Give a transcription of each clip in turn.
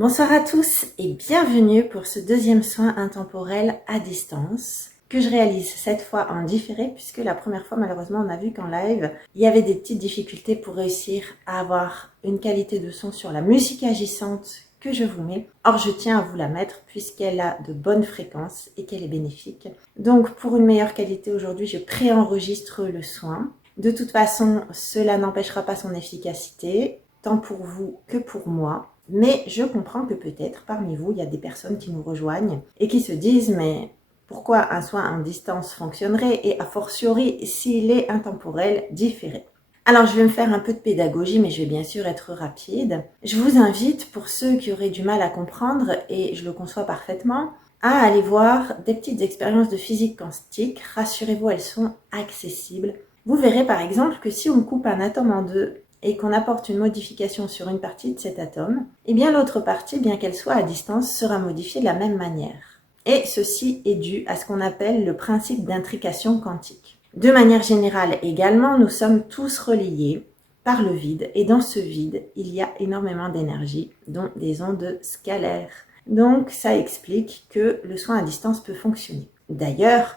Bonsoir à tous et bienvenue pour ce deuxième soin intemporel à distance que je réalise cette fois en différé puisque la première fois malheureusement on a vu qu'en live il y avait des petites difficultés pour réussir à avoir une qualité de son sur la musique agissante que je vous mets. Or je tiens à vous la mettre puisqu'elle a de bonnes fréquences et qu'elle est bénéfique. Donc pour une meilleure qualité aujourd'hui je préenregistre le soin. De toute façon cela n'empêchera pas son efficacité tant pour vous que pour moi. Mais je comprends que peut-être parmi vous, il y a des personnes qui nous rejoignent et qui se disent mais pourquoi un soin en distance fonctionnerait et a fortiori s'il est intemporel, différé. Alors je vais me faire un peu de pédagogie mais je vais bien sûr être rapide. Je vous invite pour ceux qui auraient du mal à comprendre et je le conçois parfaitement à aller voir des petites expériences de physique quantique. Rassurez-vous, elles sont accessibles. Vous verrez par exemple que si on coupe un atome en deux et qu'on apporte une modification sur une partie de cet atome, eh bien l'autre partie, bien qu'elle soit à distance, sera modifiée de la même manière. Et ceci est dû à ce qu'on appelle le principe d'intrication quantique. De manière générale également, nous sommes tous reliés par le vide et dans ce vide, il y a énormément d'énergie, dont des ondes scalaires. Donc ça explique que le soin à distance peut fonctionner. D'ailleurs,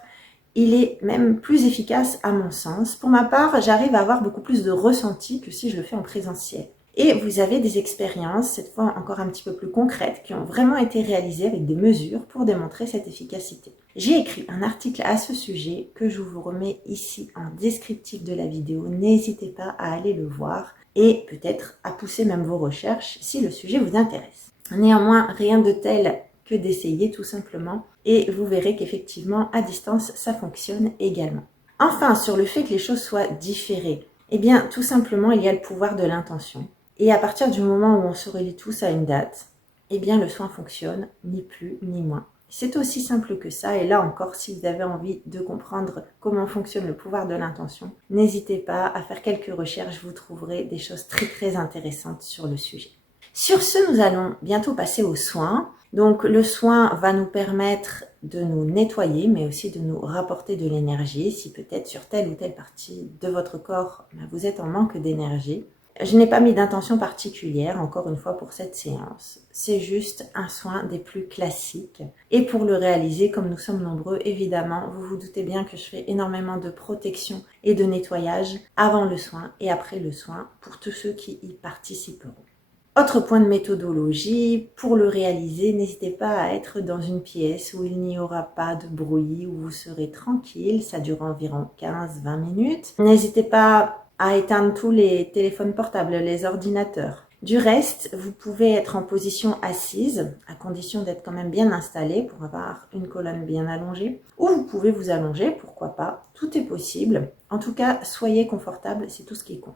il est même plus efficace à mon sens. Pour ma part, j'arrive à avoir beaucoup plus de ressenti que si je le fais en présentiel. Et vous avez des expériences, cette fois encore un petit peu plus concrètes, qui ont vraiment été réalisées avec des mesures pour démontrer cette efficacité. J'ai écrit un article à ce sujet que je vous remets ici en descriptif de la vidéo. N'hésitez pas à aller le voir et peut-être à pousser même vos recherches si le sujet vous intéresse. Néanmoins, rien de tel que d'essayer tout simplement et vous verrez qu'effectivement à distance ça fonctionne également. Enfin, sur le fait que les choses soient différées, eh bien tout simplement il y a le pouvoir de l'intention et à partir du moment où on se relie tous à une date, eh bien le soin fonctionne, ni plus ni moins. C'est aussi simple que ça et là encore si vous avez envie de comprendre comment fonctionne le pouvoir de l'intention, n'hésitez pas à faire quelques recherches, vous trouverez des choses très intéressantes sur le sujet. Sur ce, nous allons bientôt passer aux soins. Donc le soin va nous permettre de nous nettoyer, mais aussi de nous rapporter de l'énergie, si peut-être sur telle ou telle partie de votre corps, vous êtes en manque d'énergie. Je n'ai pas mis d'intention particulière, encore une fois, pour cette séance. C'est juste un soin des plus classiques. Et pour le réaliser, comme nous sommes nombreux, évidemment, vous vous doutez bien que je fais énormément de protection et de nettoyage avant le soin et après le soin pour tous ceux qui y participeront. Autre point de méthodologie, pour le réaliser, n'hésitez pas à être dans une pièce où il n'y aura pas de bruit, où vous serez tranquille, ça dure environ 15-20 minutes. N'hésitez pas à éteindre tous les téléphones portables, les ordinateurs. Du reste, vous pouvez être en position assise, à condition d'être quand même bien installé pour avoir une colonne bien allongée, ou vous pouvez vous allonger, pourquoi pas, tout est possible. En tout cas, soyez confortable, c'est tout ce qui compte.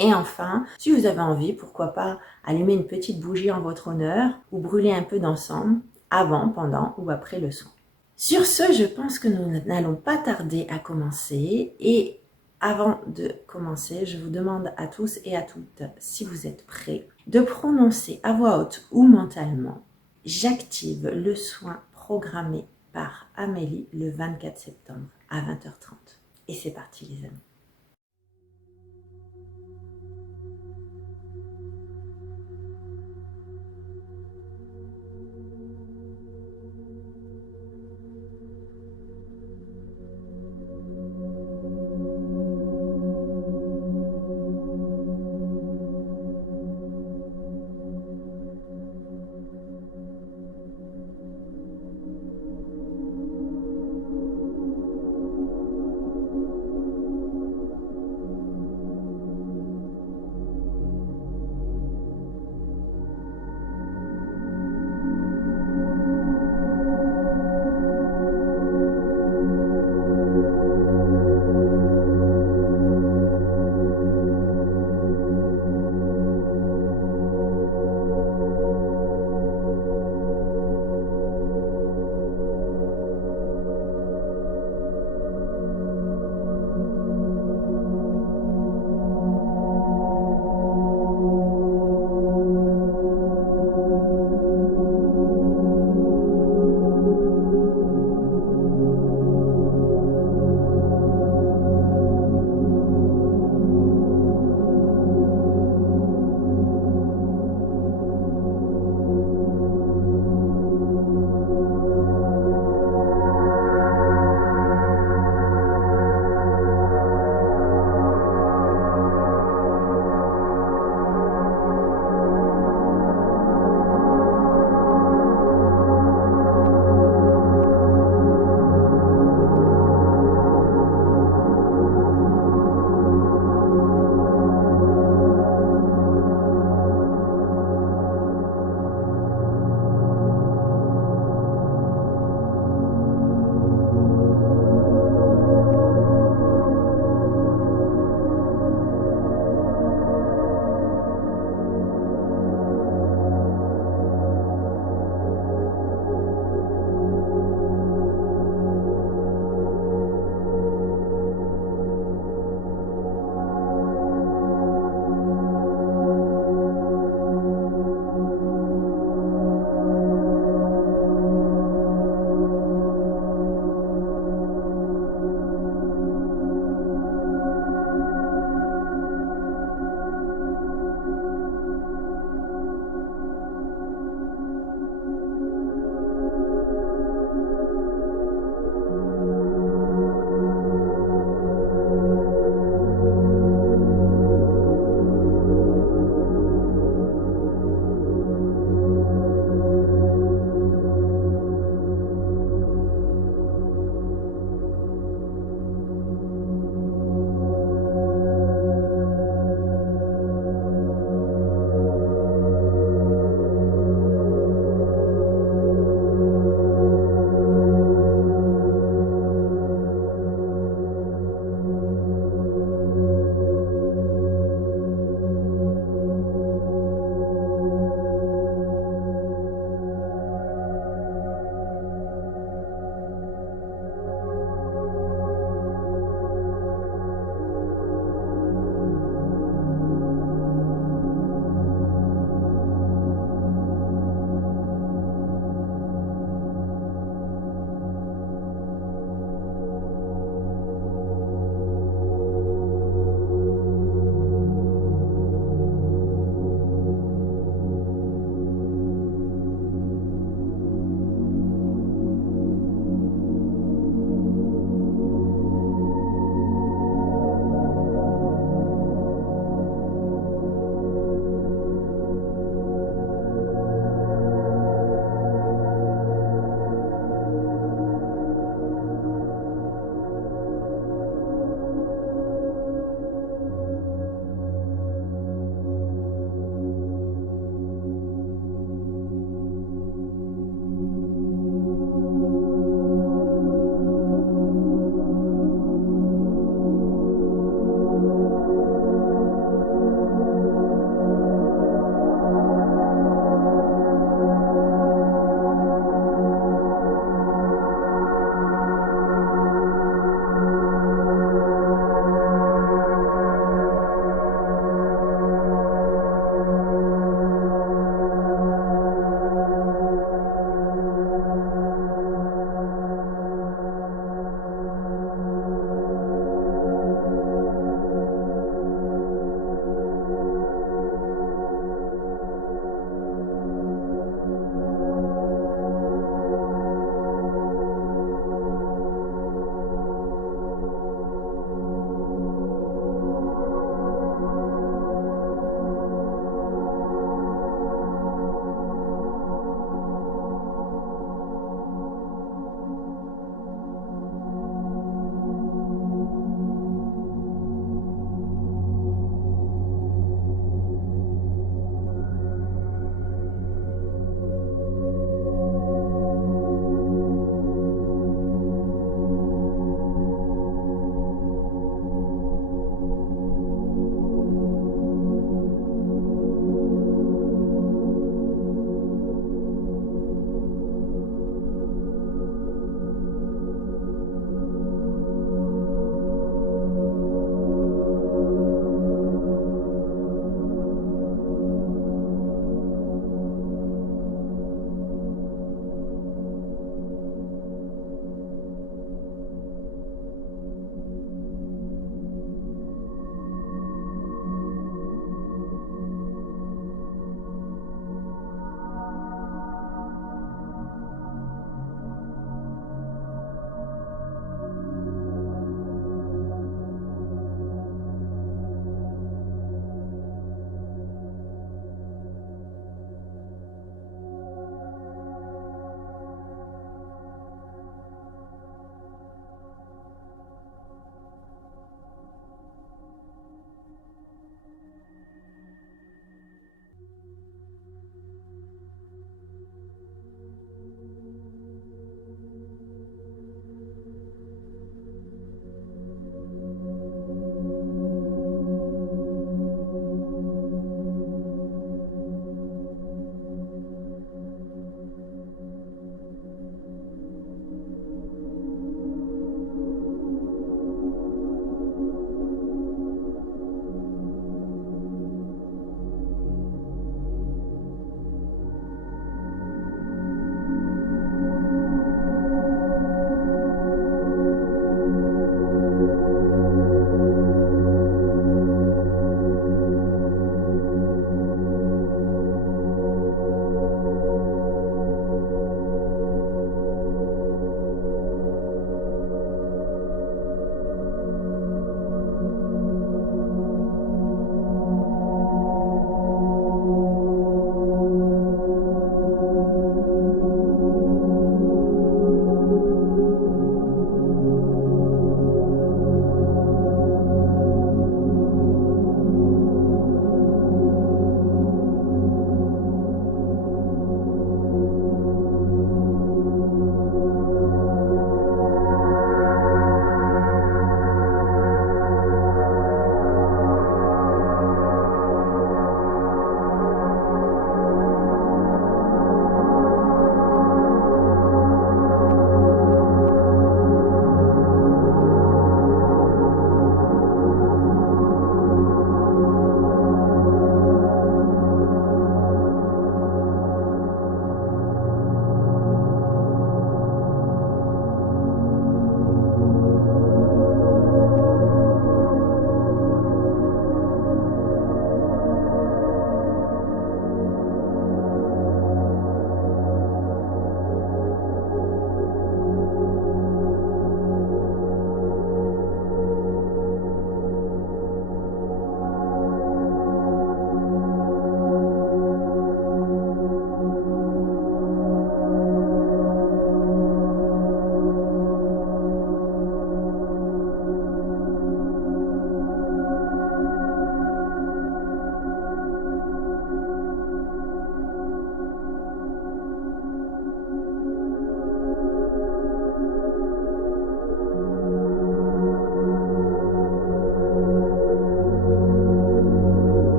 Et enfin, si vous avez envie, pourquoi pas allumer une petite bougie en votre honneur ou brûler un peu d'encens avant, pendant ou après le soin. Sur ce, je pense que nous n'allons pas tarder à commencer et avant de commencer, je vous demande à tous et à toutes, si vous êtes prêts, de prononcer à voix haute ou mentalement « J'active le soin programmé par Amélie le 24 septembre à 20h30 ». Et c'est parti les amis.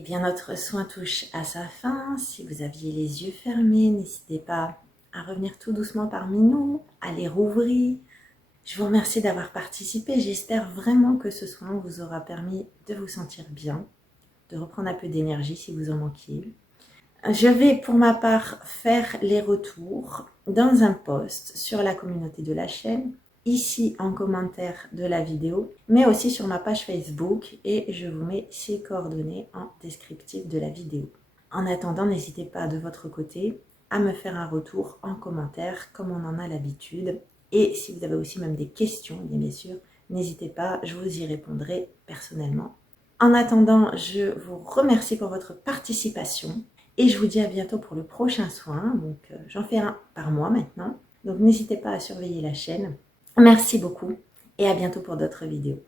Eh bien, notre soin touche à sa fin. Si vous aviez les yeux fermés, n'hésitez pas à revenir tout doucement parmi nous, à les rouvrir. Je vous remercie d'avoir participé. J'espère vraiment que ce soin vous aura permis de vous sentir bien, de reprendre un peu d'énergie si vous en manquiez. Je vais pour ma part faire les retours dans un post sur la communauté de la chaîne, ici en commentaire de la vidéo, mais aussi sur ma page Facebook et je vous mets ces coordonnées en descriptif de la vidéo. En attendant, n'hésitez pas de votre côté à me faire un retour en commentaire comme on en a l'habitude. Et si vous avez aussi même des questions, bien sûr, n'hésitez pas, je vous y répondrai personnellement. En attendant, je vous remercie pour votre participation et je vous dis à bientôt pour le prochain soin. Donc, j'en fais un par mois maintenant. Donc, n'hésitez pas à surveiller la chaîne. Merci beaucoup et à bientôt pour d'autres vidéos.